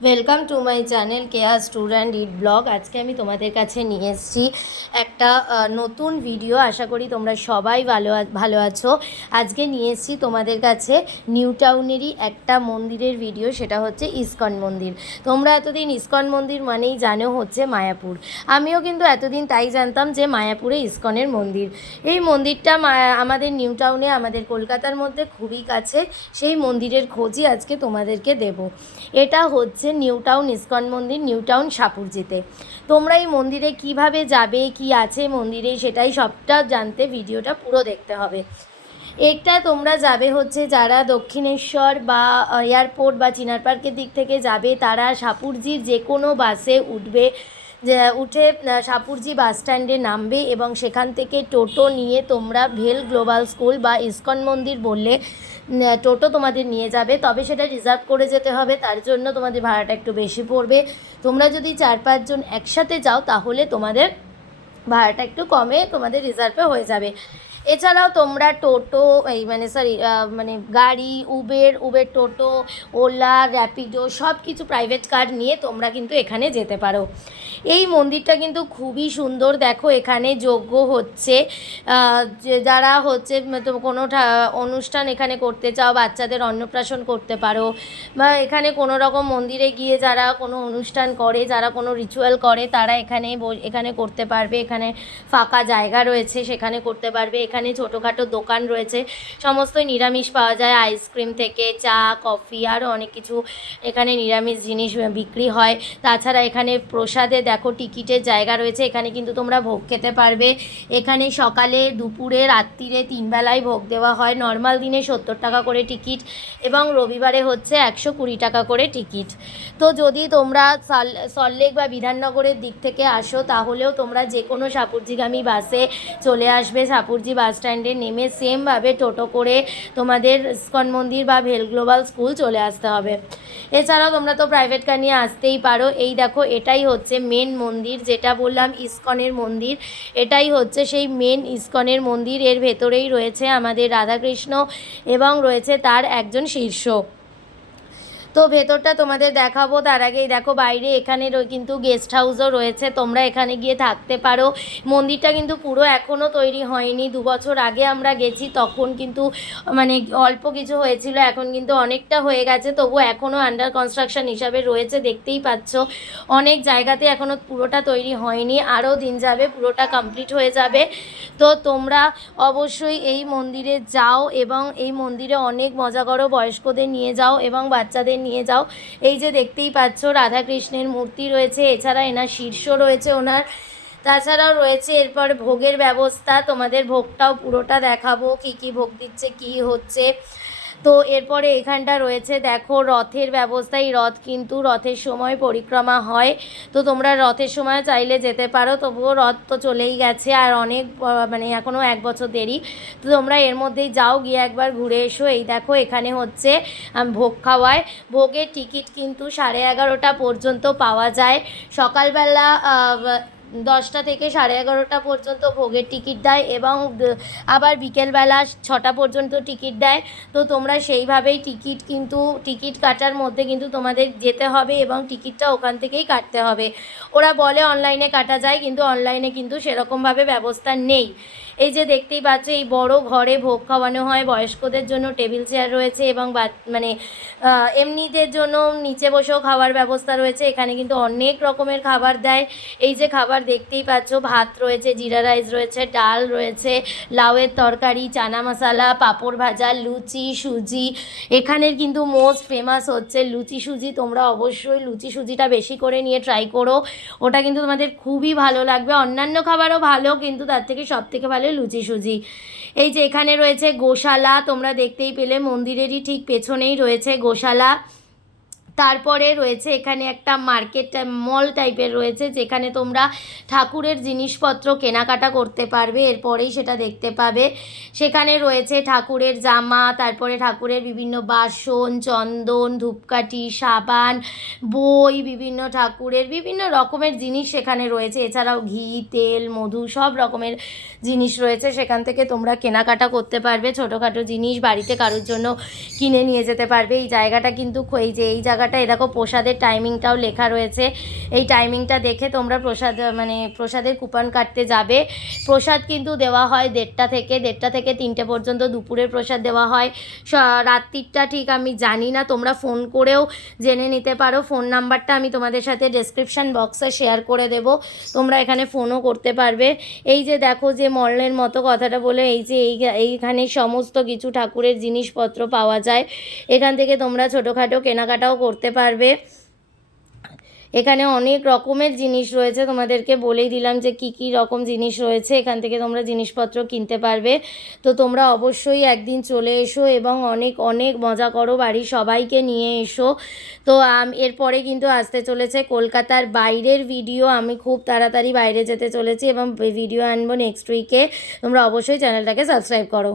Welcome to my channel Keya student it blog. আজকে আমি তোমাদের কাছে নিয়ে এসেছি একটা নতুন ভিডিও। আশা করি তোমরা সবাই ভালো আছো। আজকে নিয়ে এসেছি তোমাদের কাছে নিউ টাউনেরই একটা মন্দিরের ভিডিও, সেটা হচ্ছে ইসকন মন্দির। তোমরা এতদিন ইসকন মন্দির মানেই জানো হচ্ছে মায়াপুর। আমিও কিন্তু এতদিন তাই জানতাম যে মায়াপুরে ইসকনের মন্দির। এই মন্দিরটা আমাদের নিউ টাউনে, আমাদের কলকাতার মধ্যে খুবই কাছে। সেই মন্দিরের খোঁজই আজকে তোমাদেরকে দেব। এটা হচ্ছে নিউ টাউন ইসকন মন্দির, নিউ টাউন সাপুরজিতে। তোমরা এই মন্দিরে কিভাবে যাবে, কি আছে মন্দিরে, সেটাই সবটা জানতে ভিডিওটা পুরো দেখতে হবে। এটা তোমরা যাবে হচ্ছে যারা দক্ষিণেশ্বর বা এয়ারপোর্ট বা চিনার পার্কের দিক থেকে যাবে, তারা সাপুরজির যে কোনো বাসে উঠবে। উঠে সাপুরজি বাস স্ট্যান্ডে নামবে এবং সেখান থেকে টোটো নিয়ে তোমরা ভেল গ্লোবাল স্কুল বা ইসকন মন্দির বললে টোটো তোমাদের নিয়ে যাবে। তবে সেটা রিজার্ভ করে যেতে হবে, তার জন্য তোমাদের ভাড়াটা একটু বেশি পড়বে। তোমরা যদি 4-5 জন একসাথে যাও তাহলে তোমাদের ভাড়াটা একটু কমে তোমাদের রিজার্ভে হয়ে যাবে। এছাড়াও তোমরা টোটো মানে গাড়ি, উবের টোটো, ওলা, র্যাপিডো সব কিছু প্রাইভেট কার নিয়ে তোমরা কিন্তু এখানে যেতে পারো। এই মন্দিরটা কিন্তু খুবই সুন্দর। দেখো এখানে যজ্ঞ হচ্ছে। যারা হচ্ছে কোনো অনুষ্ঠান এখানে করতে চাও, বাচ্চাদের অন্নপ্রাশন করতে পারো, বা এখানে কোনো রকম মন্দিরে গিয়ে যারা কোনো অনুষ্ঠান করে, যারা কোনো রিচুয়াল করে, তারা এখানে করতে পারবে। এখানে ফাঁকা জায়গা রয়েছে, সেখানে করতে পারবে। এখানে ছোটোখাটো দোকান রয়েছে, সমস্তই নিরামিষ পাওয়া যায়, আইসক্রিম থেকে চা, কফি, আরও অনেক কিছু এখানে নিরামিষ জিনিস বিক্রি হয়। তাছাড়া এখানে প্রসাদে দেখো টিকিটের জায়গা রয়েছে, এখানে কিন্তু তোমরা ভোগ খেতে পারবে। এখানে সকালে, দুপুরে, রাত্রিরে 3 বেলায় ভোগ দেওয়া হয়। নর্মাল দিনে 70 টাকা করে টিকিট এবং রবিবারে হচ্ছে 120 টাকা করে টিকিট। তো যদি তোমরা সল্টলেক বা বিধাননগরের দিক থেকে আসো তাহলেও তোমরা যে কোনো সাপুরজিগামী বাসে চলে আসবে। সাপুরজি বাস স্ট্যান্ডে নেমে সেমভাবে টোটো করে তোমাদের ইসকন মন্দির বা ভেল গ্লোবাল স্কুল চলে আসতে হবে। এছাড়াও তোমরা তো প্রাইভেট কার নিয়ে আসতেই পারো। এই দেখো এটাই হচ্ছে মেন মন্দির, যেটা বললাম ইসকনের মন্দির। এটাই হচ্ছে সেই মেন ইসকনের মন্দির। এর ভেতরেই রয়েছে আমাদের রাধাকৃষ্ণ এবং রয়েছে তার একজন শিষ্য। তো ভেতরটা তোমাদের দেখাবো, তার আগেই দেখো বাইরে এখানে কিন্তু গেস্ট হাউসও রয়েছে, তোমরা এখানে গিয়ে থাকতে পারো। মন্দিরটা কিন্তু পুরো এখনও তৈরি হয়নি। 2 বছর আগে আমরা গেছি, তখন কিন্তু মানে অল্প কিছু হয়েছিল, এখন কিন্তু অনেকটা হয়ে গেছে। তবু এখনও আন্ডার কনস্ট্রাকশন হিসাবে রয়েছে, দেখতেই পাচ্ছ। অনেক জায়গাতে এখনও পুরোটা তৈরি হয়নি, আরও দিন যাবে, পুরোটা কমপ্লিট হয়ে যাবে। তো তোমরা অবশ্যই এই মন্দিরে যাও এবং এই মন্দিরে অনেক মজা করো, বয়স্কদের নিয়ে যাও এবং বাচ্চাদের নিয়ে যাও। এই যে দেখতেই পাচ্ছ রাধাকৃষ্ণের মূর্তি রয়েছে, এছাড়া এনার শীর্ষ রয়েছে ওনার। তাছাড়াও রয়েছে এরপর ভোগের ব্যবস্থা, তোমাদের ভোগটাও পুরোটা দেখাবো, কী কী ভোগ দিচ্ছে, কী হচ্ছে। তো এরপরে এখানটা রয়েছে দেখো রথের ব্যবস্থা। এই রথ কিন্তু রথের সময় পরিক্রমা হয়, তো তোমরা রথের সময় চাইলে যেতে পারো। তবুও রথ তো চলেই গেছে, আর অনেক মানে এখনও 1 বছর দেরি। তো তোমরা এর মধ্যেই যাও, গিয়ে একবার ঘুরে এসো। এই দেখো এখানে হচ্ছে ভোগ খাওয়ায়। ভোগের টিকিট কিন্তু 11:30 পর্যন্ত পাওয়া যায়। সকালবেলা 10টা থেকে 11:30 পর্যন্ত ভোগের টিকিট দেয় এবং আবার বিকেলবেলা 6টা পর্যন্ত টিকিট দেয়। তো তোমরা সেইভাবেই টিকিট কাটার মধ্যে কিন্তু তোমাদের যেতে হবে এবং টিকিটটা ওখান থেকেই কাটতে হবে। ওরা বলে অনলাইনে কাটা যায়, কিন্তু অনলাইনে কিন্তু সেরকমভাবে ব্যবস্থা নেই। এই যে দেখতেই পাচ্ছ এই বড় ঘরে ভোগ খাওয়ানো হয়। বয়স্কদের জন্য টেবিল চেয়ার রয়েছে এবং মানে এমনিদের জন্য নিচে বসেও খাওয়ার ব্যবস্থা রয়েছে। এখানে কিন্তু অনেক রকমের খাবার দেয়। এই যে খাবার দেখতেই পাচ্ছ, ভাত রয়েছে, জিরা রাইস রয়েছে, ডাল রয়েছে, লাউয়ের তরকারি, চানা মশলা, পাঁপড় ভাজা, লুচি, সুজি। এখানের কিন্তু মোস্ট ফেমাস হচ্ছে লুচি সুজি। তোমরা অবশ্যই লুচি সুজিটা বেশি করে নিয়ে ট্রাই করো, ওটা কিন্তু তোমাদের খুবই ভালো লাগবে। অন্যান্য খাবারও ভালো, কিন্তু তার থেকে সবথেকে ভালো লুচি সুজি। এই যে এখানে রয়েছে গোশালা, তোমরা দেখতেই পেলে মন্দিরেরই ঠিক পেছনেই রয়েছে গোশালা। তারপরে রয়েছে এখানে একটা মার্কেট মল টাইপের রয়েছে, যেখানে তোমরা ঠাকুরের জিনিসপত্র কেনাকাটা করতে পারবে, এরপরেই সেটা দেখতে পাবে। সেখানে রয়েছে ঠাকুরের জামা, তারপরে ঠাকুরের বিভিন্ন বাসন, চন্দন, ধূপকাঠি, সাবান, বই, বিভিন্ন ঠাকুরের বিভিন্ন রকমের জিনিস সেখানে রয়েছে। এছাড়াও ঘি, তেল, মধু, সব রকমের জিনিস রয়েছে, সেখান থেকে তোমরা কেনাকাটা করতে পারবে। ছোটোখাটো জিনিস বাড়িতে কারোর জন্য কিনে নিয়ে যেতে পারবে। এই জায়গাটা কিন্তু এই জায়গাটা কেনাকাটা। এ দেখো প্রসাদের টাইমিংটাও লেখা রয়েছে, এই টাইমিংটা দেখে তোমরা প্রসাদের কুপন কাটতে যাবে। প্রসাদ কিন্তু দেওয়া হয় 1:30 থেকে 3টে পর্যন্ত, দুপুরের প্রসাদ দেওয়া হয়। রাত্রিরটা ঠিক আমি জানি না, তোমরা ফোন করেও জেনে নিতে পারো। ফোন নাম্বারটা আমি তোমাদের সাথে ডেসক্রিপশান বক্সে শেয়ার করে দেব, তোমরা এখানে ফোনও করতে পারবে। এই যে দেখো যে মলের মতো কথাটা বলে, এই যে এইখানে সমস্ত কিছু ঠাকুরের জিনিসপত্র পাওয়া যায়, এখান থেকে তোমরা ছোটোখাটো কেনাকাটাও করতে পারবে। এখানে অনেক রকমের জিনিস রয়েছে, তোমাদেরকে বলেই দিলাম যে কি কি রকম জিনিস রয়েছে, এখান থেকে তোমরা জিনিসপত্র কিনতে পারবে। তো তোমরা অবশ্যই একদিন চলে এসো এবং অনেক অনেক মজা করো, বাড়ির সবাইকে নিয়ে এসো। তো এরপরে কিন্তু আসতে চলেছে কলকাতার বাইরের ভিডিও, আমি খুব তাড়াতাড়ি বাইরে যেতে চলেছি এবং ভিডিও আনবো নেক্সট উইকে। তোমরা অবশ্যই চ্যানেলটাকে সাবস্ক্রাইব করো।